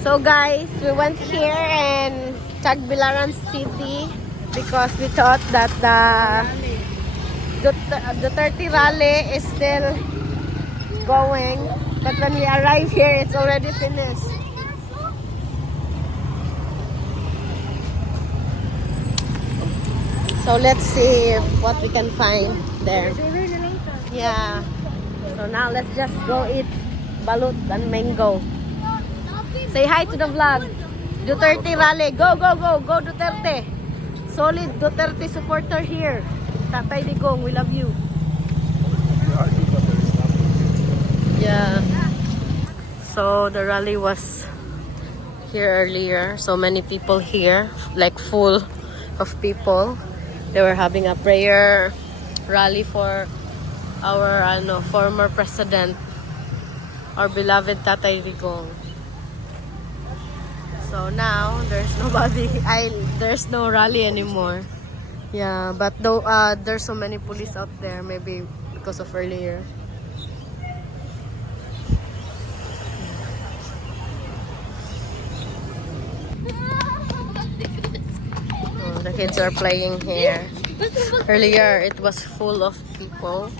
So guys, we went here in Tagbilaran City because we thought that the 30 rally is still going, but when we arrive here, it's already finished. So let's see what we can find there. Yeah. So now let's just go eat balut and mango. Say hi to the vlog. Duterte rally. Go, go, go. Go Duterte. Solid Duterte supporter here. Tatay Digong, we love you. Yeah. So the rally was here earlier. So many people here. Like full of people. They were having a prayer rally for our former president, our beloved Tatay Digong. So now there's nobody. There's no rally anymore. Yeah, but though there's so many police out there, maybe because of earlier. Oh, the kids are playing here. Earlier it was full of people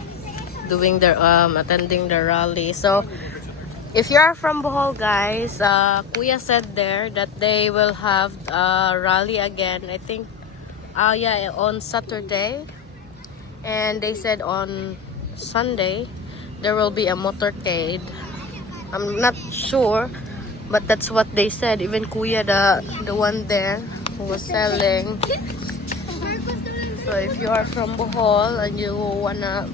doing their attending the rally. So if you are from Bohol, guys, Kuya said there that they will have a rally again. I think, yeah, on Saturday. And they said on Sunday there will be a motorcade. I'm not sure, but that's what they said. Even Kuya, the one there who was selling. So if you are from Bohol and you wanna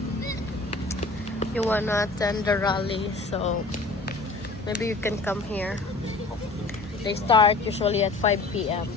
attend the rally, so maybe you can come here. They start usually at 5 p.m.